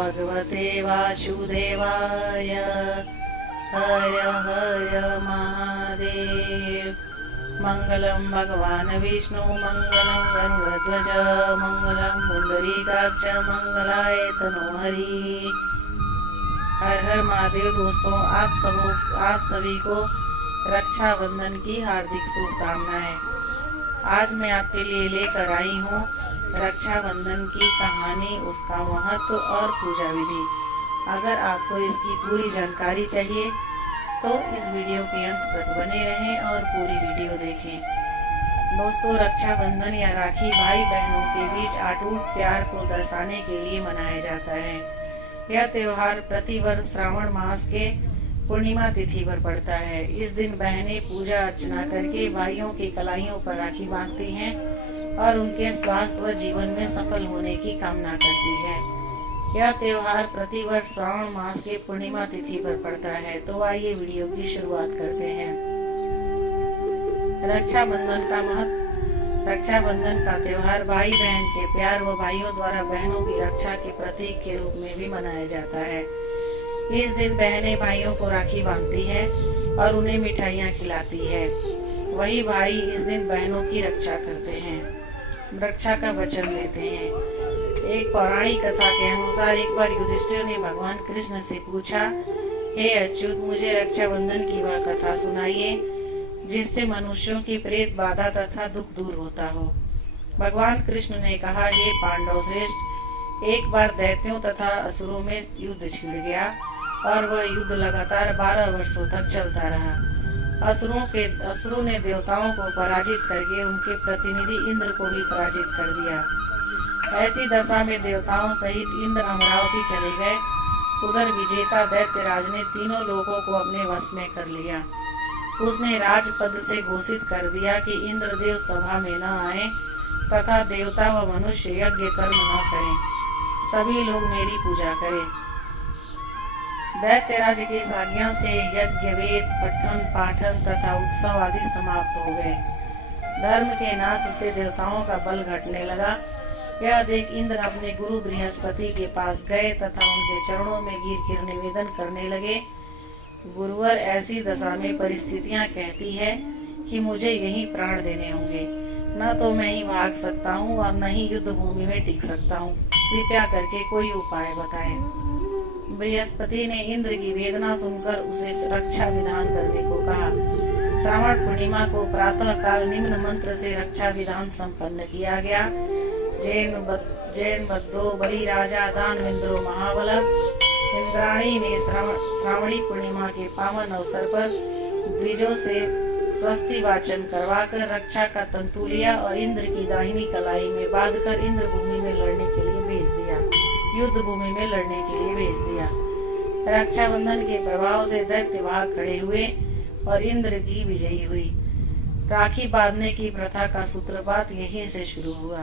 भगवते वासुदेवाय। हर हर महादेव। मंगलम भगवान विष्णु मंगलम गरुड़ध्वज मंगलम पुंडरीकाक्ष मंगलाय तनोहरि। हर हर महादेव। दोस्तों, आप सभी को रक्षाबंधन की हार्दिक शुभकामनाएं। आज मैं आपके लिए लेकर आई हूँ रक्षाबंधन की कहानी, उसका महत्व और पूजा विधि। अगर आपको इसकी पूरी जानकारी चाहिए तो इस वीडियो के अंत तक बने रहें और पूरी वीडियो देखें। दोस्तों, रक्षाबंधन या राखी भाई बहनों के बीच अटूट प्यार को दर्शाने के लिए मनाया जाता है। यह त्योहार प्रतिवर्ष श्रावण मास के पूर्णिमा तिथि पर पड़ता है। इस दिन बहनें पूजा अर्चना करके भाइयों की कलाइयों पर राखी बांधती हैं और उनके स्वास्थ्य व जीवन में सफल होने की कामना करती है। यह त्योहार प्रतिवर्ष श्रावण मास के पूर्णिमा तिथि पर पड़ता है। तो आइए वीडियो की शुरुआत करते हैं। रक्षाबंधन का महत्व। रक्षाबंधन का त्योहार भाई बहन के प्यार व भाइयों द्वारा बहनों की रक्षा के प्रतीक के रूप में भी मनाया जाता है। इस दिन बहनें भाइयों को राखी बांधती है और उन्हें मिठाइयाँ खिलाती है। वही भाई इस दिन बहनों की रक्षा करते हैं, रक्षा का वचन देते हैं। एक पौराणिक कथा के अनुसार एक बार युधिष्ठिर ने भगवान कृष्ण से पूछा, हे अच्युत, मुझे रक्षाबंधन की वह कथा सुनाइए जिससे मनुष्यों की प्रेत बाधा तथा दुख दूर होता हो। भगवान कृष्ण ने कहा, हे पांडव श्रेष्ठ, एक बार दैत्यों तथा असुरों में युद्ध छिड़ गया और वह युद्ध लगातार 12 वर्षों तक चलता रहा। असुरों ने देवताओं को पराजित करके उनके प्रतिनिधि इंद्र को भी पराजित कर दिया। ऐसी दशा में देवताओं सहित इंद्र अमरावती चले गए। उधर विजेता दैत्यराज ने तीनों लोगों को अपने वश में कर लिया। उसने राजपद से घोषित कर दिया कि इंद्रदेव सभा में न आए तथा देवता व मनुष्य यज्ञ कर्म न करें, सभी लोग मेरी पूजा करें। दैत्यराज की आज्ञा से यज्ञ, वेद, पठन पाठन तथा उत्सव आदि समाप्त हो गए। धर्म के नाश से देवताओं का बल घटने लगा। यह देख इंद्र अपने गुरु बृहस्पति के पास गए तथा उनके चरणों में गिर निवेदन करने लगे, गुरुवर, ऐसी दशा में परिस्थितियां कहती है कि मुझे यहीं प्राण देने होंगे। न तो मैं ही भाग सकता हूँ और न ही युद्ध भूमि में टिक सकता हूँ। कृपया करके कोई उपाय बताएं। बृहस्पति ने इंद्र की वेदना सुनकर उसे रक्षा विधान करने को कहा। श्रावण पूर्णिमा को प्रातः काल निम्न मंत्र से रक्षा विधान संपन्न किया गया। जैन बद्धो बलि राजा दानवेंद्रो महाबल। इंद्राणी ने श्रावणी पूर्णिमा के पावन अवसर पर द्विजों से स्वस्ति वाचन करवाकर रक्षा का तंतु लिया और इंद्र की दाहिनी कलाई में बांधकर इंद्र भूमि में लड़ने के लिए भेज दिया। युद्ध भूमि में लड़ने के लिए भेज दिया। रक्षाबंधन के प्रभाव से दैत्य भाग खड़े हुए और इंद्र की विजयी हुई। राखी बांधने की प्रथा का सूत्रपात यहीं से शुरू हुआ।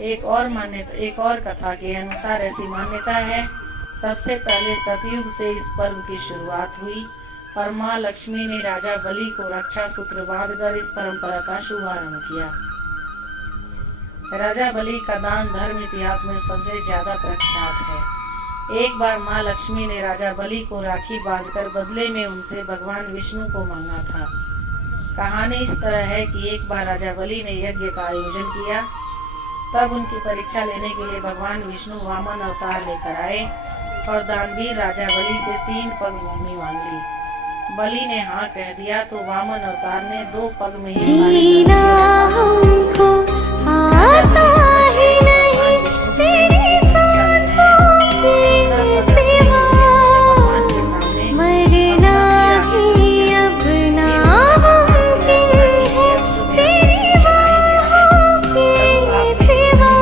एक और कथा के अनुसार ऐसी मान्यता है, सबसे पहले सतयुग से इस पर्व की शुरुआत हुई और माँ लक्ष्मी ने राजा बलि को रक्षा सूत्र बांधकर इस परंपरा का शुभारंभ किया। राजा बलि का दान धर्म इतिहास में सबसे ज्यादा प्रख्यात है। एक बार माँ लक्ष्मी ने राजा बलि को राखी बांधकर बदले में उनसे भगवान विष्णु को मांगा था। कहानी इस तरह है कि एक बार राजा बलि ने यज्ञ का आयोजन किया। तब उनकी परीक्षा लेने के लिए भगवान विष्णु वामन अवतार लेकर आए और दानवीर राजा बलि से 3 पग भूमि मांग ली। बलि ने हाँ कह दिया तो वामन अवतार ने 2 पग में ही हमको आता ही नहीं तेरी सांसों के सिवा, मरना भी अब ना मुमकिन है तेरी बाहों के सिवा।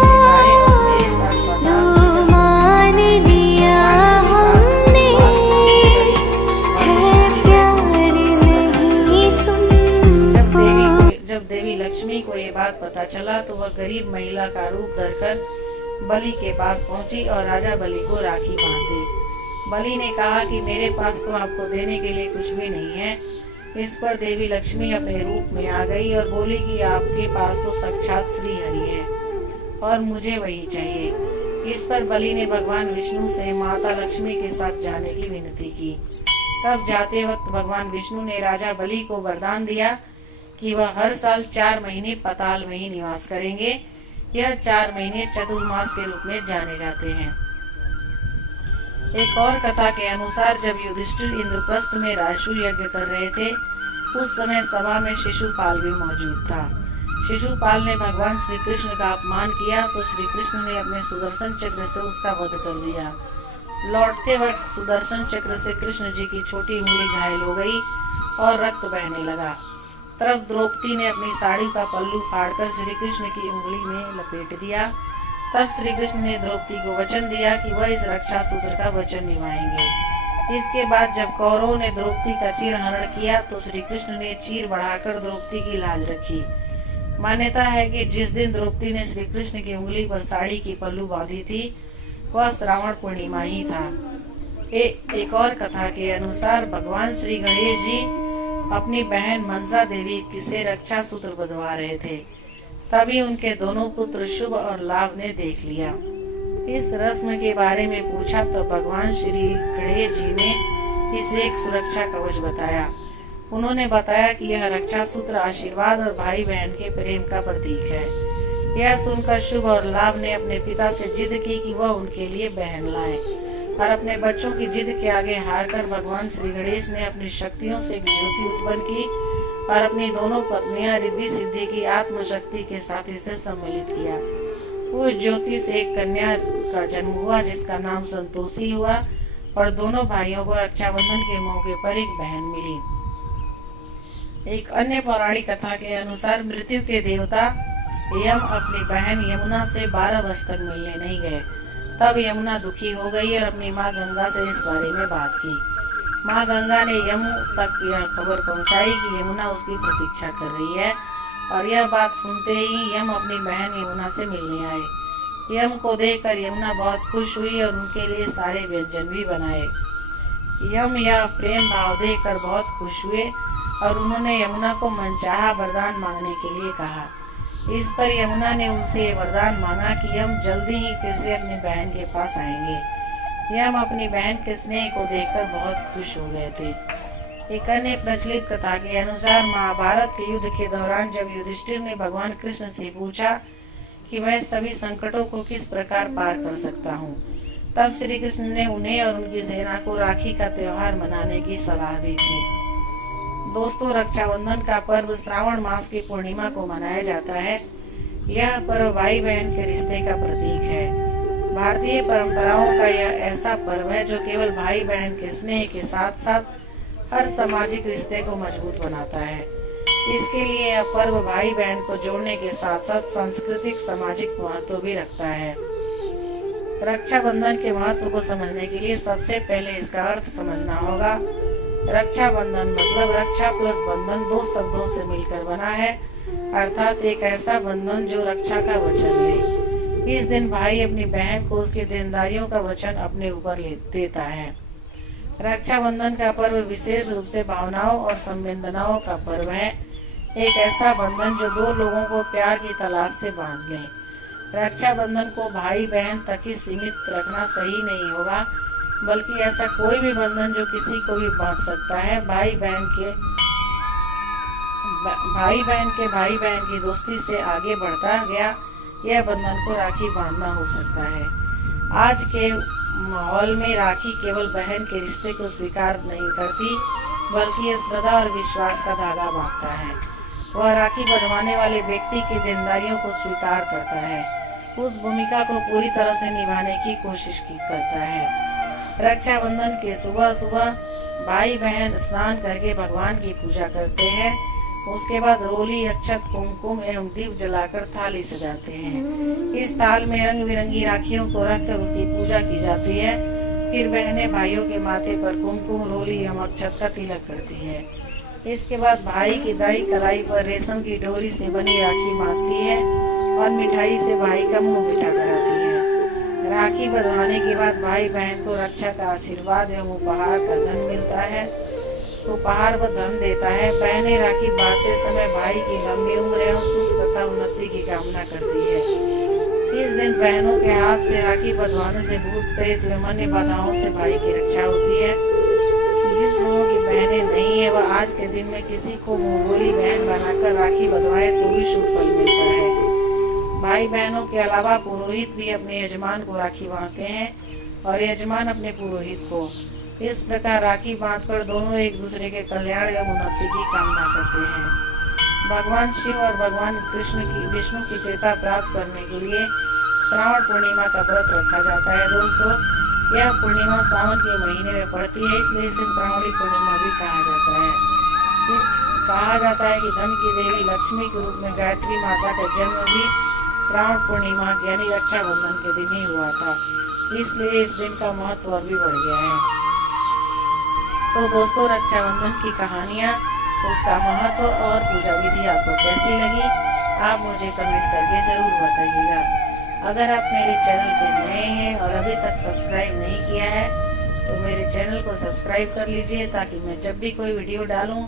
लो मान लिया हमने है प्यार नहीं तुमको। जब देवी लक्ष्मी को ये बात पता चला तो वह गरीब महिला का रूप धरकर बलि के पास पहुंची और राजा बलि को राखी बांध दी। बलि ने कहा कि मेरे पास तो आपको देने के लिए कुछ भी नहीं है। इस पर देवी लक्ष्मी अपने रूप में आ गई और बोली कि आपके पास तो साक्षात श्री हरि है और मुझे वही चाहिए। इस पर बलि ने भगवान विष्णु से माता लक्ष्मी के साथ जाने की विनती की। तब जाते वक्त भगवान विष्णु ने राजा बलि को वरदान दिया कि वह हर साल 4 महीने पाताल में ही निवास करेंगे। यह 4 महीने चतुर्मास के रूप में जाने जाते हैं। एक और कथा के अनुसार जब युधिष्ठिर इंद्रप्रस्थ में राजसूय यज्ञ कर रहे थे, उस समय सभा में शिशुपाल भी मौजूद था। शिशुपाल ने भगवान श्री कृष्ण का अपमान किया तो श्री कृष्ण ने अपने सुदर्शन चक्र से उसका वध कर दिया। लौटते वक्त सुदर्शन चक्र से कृष्ण जी की छोटी उंगली घायल हो गई और रक्त बहने लगा। तब द्रौपदी ने अपनी साड़ी का पल्लू फाड़कर श्री कृष्ण की उंगली में लपेट दिया। तब श्री कृष्ण ने द्रौपदी को वचन दिया कि वह इस रक्षा सूत्र का वचन निभाएंगे। इसके बाद जब कौरवों ने द्रौपदी का चीर हरण किया तो श्री कृष्ण ने चीर बढ़ाकर द्रौपदी की लाज रखी। मान्यता है कि जिस दिन द्रौपदी ने श्री कृष्ण की उंगली पर साड़ी की पल्लू बांधी थी वह श्रावण पूर्णिमा ही था। एक और कथा के अनुसार भगवान श्री गणेश जी अपनी बहन मनसा देवी से रक्षा सूत्र बंधवा रहे थे। तभी उनके दोनों पुत्र शुभ और लाभ ने देख लिया। इस रस्म के बारे में पूछा तो भगवान श्री गणेश जी ने इसे एक सुरक्षा कवच बताया। उन्होंने बताया कि यह रक्षा सूत्र आशीर्वाद और भाई बहन के प्रेम का प्रतीक है। यह सुनकर शुभ और लाभ ने अपने पिता से जिद की कि वह उनके लिए बहन लाए और अपने बच्चों की जिद के आगे हारकर भगवान श्री गणेश ने अपनी शक्तियों से ज्योति उत्पन्न की और अपनी दोनों पत्नियां रिद्धि सिद्धि की आत्मशक्ति के साथ इसे सम्मिलित किया। उस ज्योति से एक कन्या का जन्म हुआ जिसका नाम संतोषी हुआ और दोनों भाइयों को रक्षाबंधन के मौके पर एक बहन मिली। एक अन्य पौराणिक कथा के अनुसार मृत्यु के देवता यम अपनी बहन यमुना से 12 वर्ष तक मिलने नहीं गए। तब यमुना दुखी हो गई और अपनी माँ गंगा से इस बारे में बात की। माँ गंगा ने यम तक यह खबर पहुंचाई कि यमुना उसकी प्रतीक्षा कर रही है और यह बात सुनते ही यम अपनी बहन यमुना से मिलने आए। यम को देखकर यमुना बहुत खुश हुई और उनके लिए सारे व्यंजन भी बनाए। यम यह प्रेम भाव देखकर बहुत खुश हुए और उन्होंने यमुना को मनचाहा वरदान मांगने के लिए कहा। इस पर यमुना ने उनसे वरदान मांगा कि हम जल्दी ही फिर से अपनी बहन के पास आएंगे। यम अपनी बहन के स्नेह को देखकर बहुत खुश हो गए थे। एक अन्य प्रचलित कथा के अनुसार महाभारत के युद्ध के दौरान जब युधिष्ठिर ने भगवान कृष्ण से पूछा कि मैं सभी संकटों को किस प्रकार पार कर सकता हूँ, तब श्री कृष्ण ने उन्हें और उनकी सेना को राखी का त्योहार मनाने की सलाह दी थी। दोस्तों, रक्षाबंधन का पर्व श्रावण मास की पूर्णिमा को मनाया जाता है। यह पर्व भाई बहन के रिश्ते का प्रतीक है। भारतीय परंपराओं का यह ऐसा पर्व है जो केवल भाई बहन के स्नेह के साथ साथ हर सामाजिक रिश्ते को मजबूत बनाता है। इसके लिए यह पर्व भाई बहन को जोड़ने के साथ साथ सांस्कृतिक सामाजिक महत्व भी रखता है। रक्षाबंधन के महत्व को समझने के लिए सबसे पहले इसका अर्थ समझना होगा। रक्षाबंधन मतलब रक्षा प्लस बंधन 2 शब्दों से मिलकर बना है, अर्थात एक ऐसा बंधन जो रक्षा का वचन ले। इस दिन भाई अपनी बहन को उसकी देनदारियों का वचन अपने ऊपर देता है। रक्षाबंधन का पर्व विशेष रूप से भावनाओं और संवेदनाओं का पर्व है। एक ऐसा बंधन जो 2 लोगों को प्यार की तलाश से बांध ले। रक्षाबंधन को भाई बहन तक ही सीमित रखना सही नहीं होगा, बल्कि ऐसा कोई भी बंधन जो किसी को भी बांध सकता है। भाई बहन की दोस्ती से आगे बढ़ता गया यह बंधन को राखी बांधना हो सकता है। आज के माहौल में राखी केवल बहन के रिश्ते को स्वीकार नहीं करती, बल्कि ये श्रद्धा और विश्वास का धागा बांधता है। वह राखी बंधवाने वाले व्यक्ति की देनदारियों को स्वीकार करता है, उस भूमिका को पूरी तरह से निभाने की कोशिश करता है। रक्षाबंधन के सुबह सुबह भाई बहन स्नान करके भगवान की पूजा करते हैं। उसके बाद रोली, अक्षत, कुमकुम एवं दीप जलाकर थाली सजाते हैं। इस थाल में रंग बिरंगी राखियों को रखकर उसकी पूजा की जाती है। फिर बहनें भाइयों के माथे पर कुमकुम, रोली एवं अक्षत का तिलक करती है। इसके बाद भाई की दाई कलाई पर रेशम की डोरी से बनी राखी बांधती है और मिठाई से भाई का मुंह मीठा कराती है। राखी बंधवाने के बाद भाई बहन को रक्षा का आशीर्वाद एवं उपहार का धन मिलता है। उपहार व धन देता है। बहनें राखी बांधते समय भाई की लंबी उम्र एवं सुख तथा उन्नति की कामना करती है। इस दिन बहनों के हाथ से राखी बंधवाने से भूत प्रेत व अन्य बाधाओं से भाई की रक्षा होती है। जिस लोगों की बहनें नहीं है वह आज के दिन में किसी को मुंहबोली बहन बनाकर राखी बंधवाए तो भी शुभ फल मिलता है। भाई बहनों के अलावा पुरोहित भी अपने यजमान को राखी बांधते हैं और यजमान अपने पुरोहित को। इस प्रकार राखी बांधकर दोनों एक दूसरे के कल्याण एवं उन्नति की कामना करते हैं। भगवान शिव और भगवान विष्णु की कृपा प्राप्त करने के लिए श्रावण पूर्णिमा का व्रत रखा जाता है। दोस्तों, यह पूर्णिमा सावन के महीने में पड़ती है, इसलिए इसे श्रावणी पूर्णिमा भी कहा जाता है। कहा जाता है कि धन की देवी लक्ष्मी के रूप में गायत्री माता का जन्म भी श्रावण पूर्णिमा यानी रक्षाबंधन के दिन ही हुआ था, इसलिए इस दिन का महत्व और भी बढ़ गया है। तो दोस्तों, रक्षाबंधन की कहानियाँ, उसका महत्व और पूजा विधि आपको कैसी लगी, आप मुझे कमेंट करके जरूर बताइएगा। अगर आप मेरे चैनल पे नए हैं और अभी तक सब्सक्राइब नहीं किया है तो मेरे चैनल को सब्सक्राइब कर लीजिए, ताकि मैं जब भी कोई वीडियो डालूं